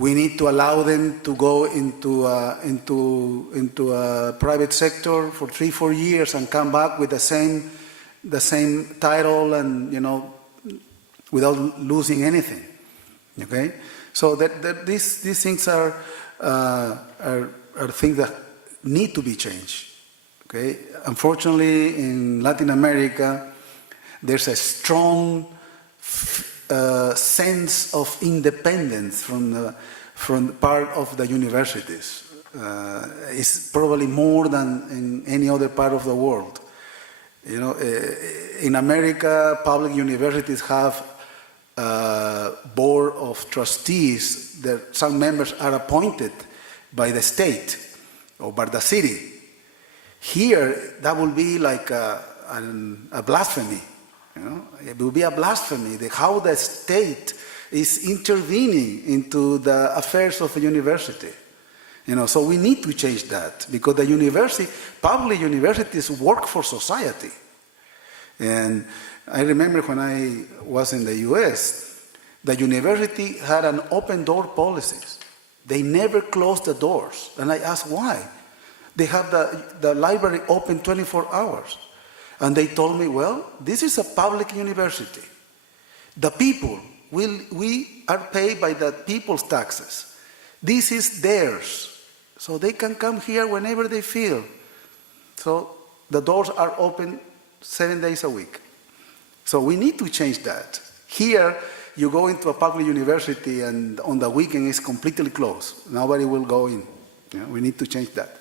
We need to allow them to go into a private sector for 3-4 years and come back with the same title and, without losing anything. Okay, so these things are things that need to be changed. Okay, unfortunately, in Latin America, there's a strong sense of independence from part of the universities. It's probably more than in any other part of the world. In America, public universities have a board of trustees that some members are appointed by the state or by the city. Here, that will be like a blasphemy. It will be a blasphemy how the state is intervening into the affairs of a university. So we need to change that because the public universities work for society. And I remember when I was in the US, the university had an open door policy. They never closed the doors. And I asked why. They have the library open 24 hours. And they told me, well, this is a public university. The people, we are paid by the people's taxes. This is theirs. So they can come here whenever they feel. So the doors are open 7 days a week. So we need to change that. Here, you go into a public university and on the weekend it's completely closed. Nobody will go in. We need to change that.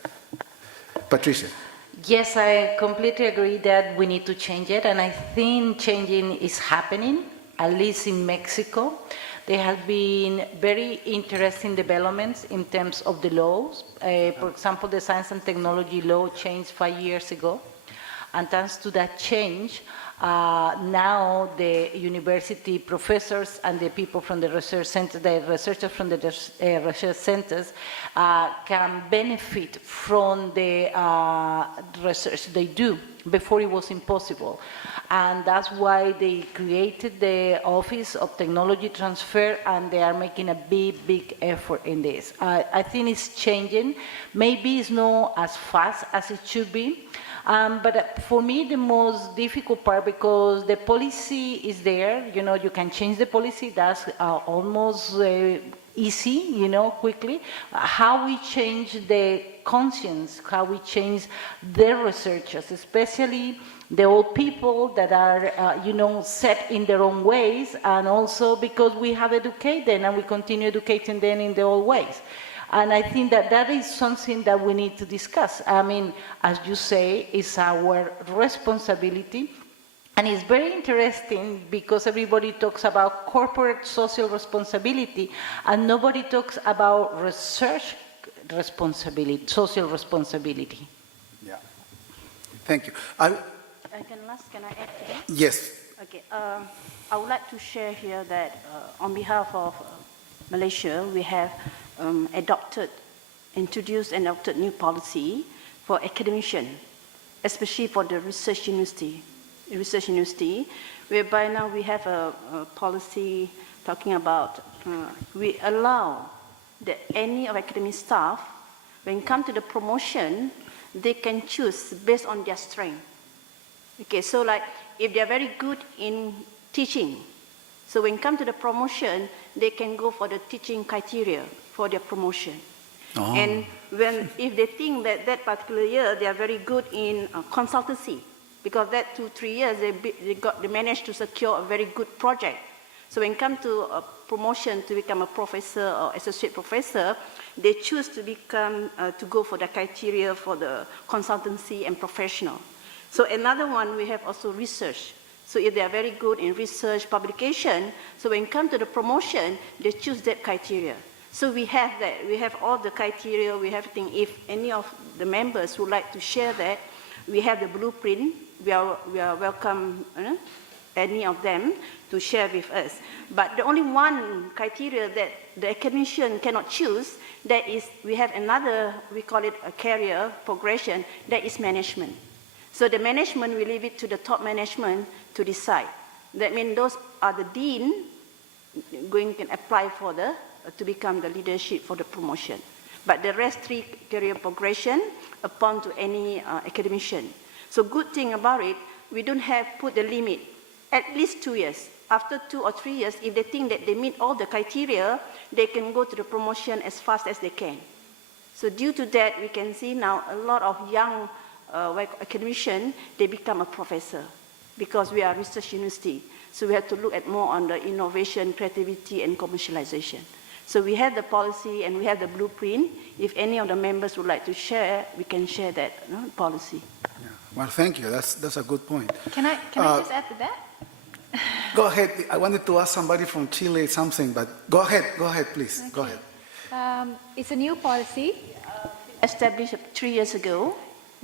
Patricia. Yes, I completely agree that we need to change it, and I think changing is happening, at least in Mexico. There have been very interesting developments in terms of the laws. For example, the science and technology law changed 5 years ago, and thanks to that change, now the university professors and the people from the research center, the researchers from the research centers can benefit from the research they do. Before it was impossible. And that's why they created the Office of Technology Transfer, and they are making a big effort in this. I think it's changing. Maybe it's not as fast as it should be. But for me, the most difficult part, because the policy is there, you can change the policy, that's almost easy, quickly. How we change the conscience, how we change the researchers, especially the old people that are, set in their own ways, and also because we have educated them and we continue educating them in the old ways. And I think that is something that we need to discuss. I mean, as you say, it's our responsibility. And it's very interesting because everybody talks about corporate social responsibility and nobody talks about research responsibility, social responsibility. Yeah. Thank you. Can I add to that? Yes. Okay. I would like to share here that on behalf of Malaysia, we have introduced and adopted new policy for academicians, especially for the research university, whereby now we have a policy talking about we allow that any of academic staff, when it comes to the promotion, they can choose based on their strength. Okay, so like if they're very good in teaching, so when it comes to the promotion, they can go for the teaching criteria for their promotion. Oh. And if they think that that particular year they are very good in consultancy, because that 2-3 years they managed to secure a very good project. So when it comes to a promotion to become a professor or associate professor, they choose to become to go for the criteria for the consultancy and professional. So another one, we have also research. So if they are very good in research publication, so when it comes to the promotion, they choose that criteria. So we have that. We have all the criteria. We have everything. If any of the members would like to share that, we have the blueprint. We are welcome, any of them, to share with us. But the only one criteria that the academician cannot choose, that is, we have another, we call it a career progression, that is management. So the management, we leave it to the top management to decide. That means those are the dean going to apply for the to become the leadership for the promotion. But the rest 3 career progression upon to any academician. So good thing about it, we don't have put the limit, at least 2 years. After 2 or 3 years, if they think that they meet all the criteria, they can go to the promotion as fast as they can. So due to that, we can see now a lot of young academicians, they become a professor because we are a research university. So we have to look at more on the innovation, creativity, and commercialization. So we have the policy and we have the blueprint. If any of the members would like to share, we can share that policy. Yeah. Well, thank you. That's a good point. Can I just add to that? Go ahead. I wanted to ask somebody from Chile something, but go ahead, please. Okay. Go ahead. It's a new policy. Established 3 years ago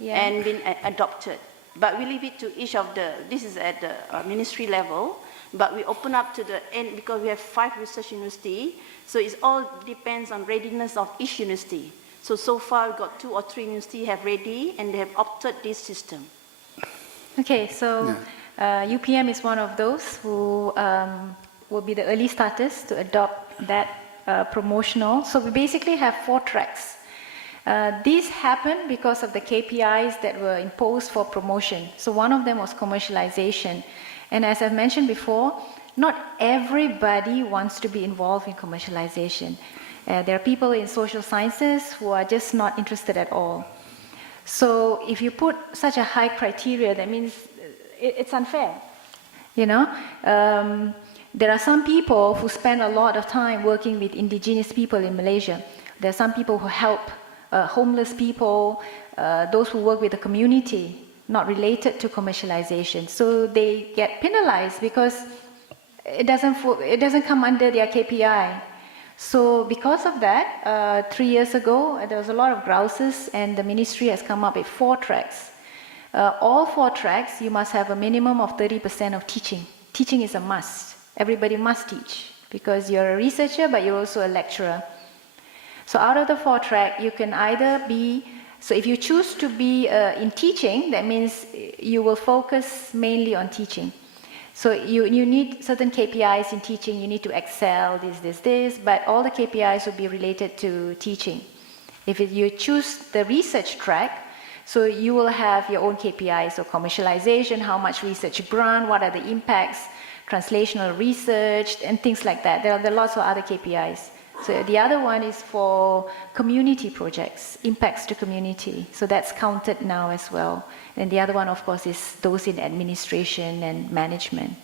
and been adopted. But we leave it to each of this is at the ministry level, but we open up to the end because we have 5 research universities, so it all depends on readiness of each university. So far we've got 2 or 3 universities have ready and they have opted this system. Okay, so UPM is one of those who will be the early starters to adopt that promotional. So we basically have 4 tracks. These happened because of the KPIs that were imposed for promotion. So one of them was commercialization. And as I've mentioned before, not everybody wants to be involved in commercialization. There are people in social sciences who are just not interested at all. So if you put such a high criteria, that means it's unfair. You know, there are some people who spend a lot of time working with indigenous people in Malaysia. There are some people who help homeless people, those who work with the community, not related to commercialization. So they get penalized because it doesn't come under their KPI. So because of that, 3 years ago, there was a lot of grouses, and the ministry has come up with 4 tracks. All 4 tracks, you must have a minimum of 30% of teaching. Teaching is a must. Everybody must teach because you're a researcher, but you're also a lecturer. So out of the 4 tracks, you can either be, so if you choose to be in teaching, that means you will focus mainly on teaching. So you need certain KPIs in teaching, you need to excel, this, but all the KPIs will be related to teaching. If you choose the research track, so you will have your own KPIs, so commercialization, how much research grant, what are the impacts, translational research, and things like that. There are lots of other KPIs. So the other one is for community projects, impacts to community. So that's counted now as well. And the other one, of course, is those in administration and management.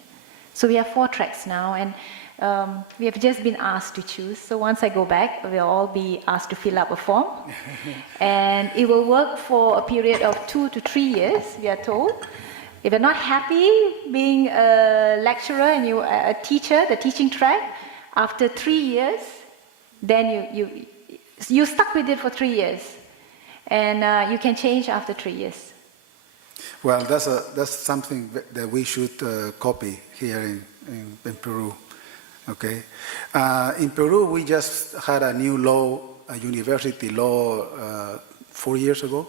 So we have 4 tracks now, and we have just been asked to choose. So once I go back, we'll all be asked to fill up a form. And it will work for a period of 2 to 3 years, we are told. If you're not happy being a lecturer and you're a teacher, the teaching track, after 3 years, then you stuck with it for 3 years, and you can change after 3 years. Well, that's something that we should copy here in Peru. Okay, in Peru we just had a new law, a university law, 4 years ago.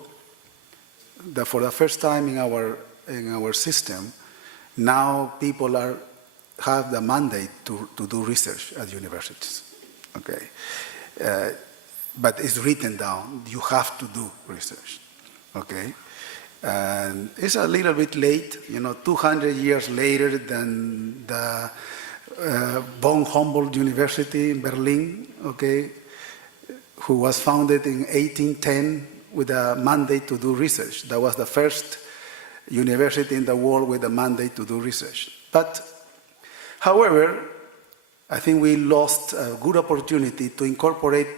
That for the first time in our system, now people have the mandate to do research at universities. Okay, but it's written down. You have to do research. Okay, and it's a little bit late. 200 years later than the von Humboldt University in Berlin. Okay, who was founded in 1810 with a mandate to do research. That was the first university in the world with a mandate to do research. But, however, I think we lost a good opportunity to incorporate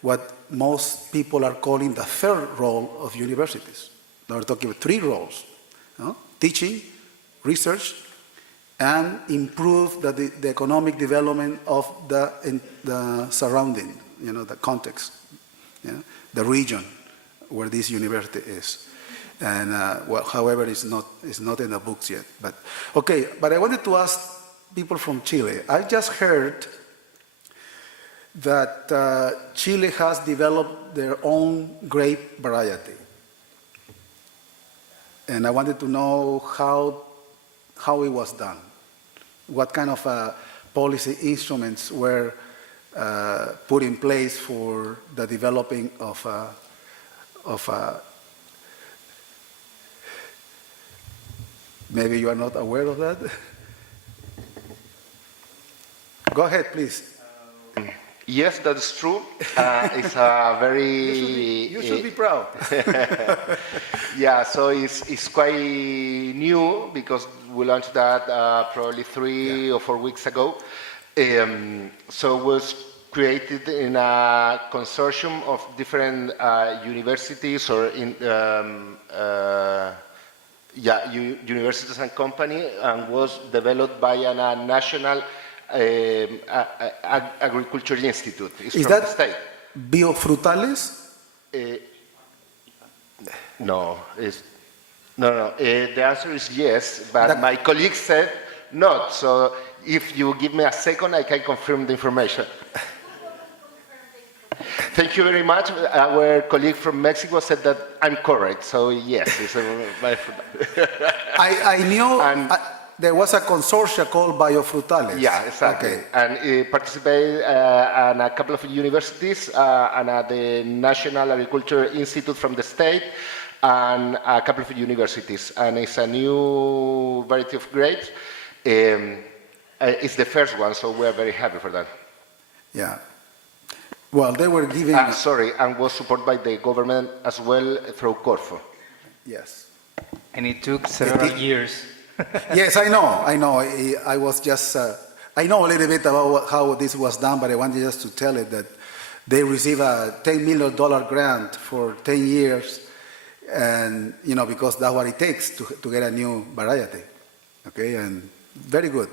what most people are calling the 3rd role of universities. Now we're talking about 3 roles: teaching, research, and improve the economic development of the surrounding, the context, the region where this university is. And however, it's not in the books yet. But okay, but I wanted to ask people from Chile. I just heard that Chile has developed their own grape variety. And I wanted to know how it was done. What kind of policy instruments were put in place for the developing of maybe you are not aware of that? Go ahead, please. Yes, that's true. It's a very... You should be proud. Yeah, so it's quite new because we launched that probably 3 or 4 weeks ago. So it was created in a consortium of different universities or universities and company, and was developed by a national agriculture institute. It's Is from that the state. biofrutales? No. The answer is yes, but my colleague said not. So if you give me a second, I can confirm the information. Thank you very much. Our colleague from Mexico said that I'm correct. So yes, it's I knew there was a consortia called Biofrutales. Yeah, exactly. Okay. And it participated in a couple of universities and at the National Agriculture Institute from the state and a couple of universities. And it's a new variety of grapes. It's the first one, so we're very happy for that. Yeah. Well, they were giving... and was supported by the government as well through Corfo. Yes. And it took several years. Yes, I know. I was just... I know a little bit about how this was done, but I wanted just to tell it that they received a $10 million grant for 10 years, and, because that's what it takes to get a new variety. Okay, and very good.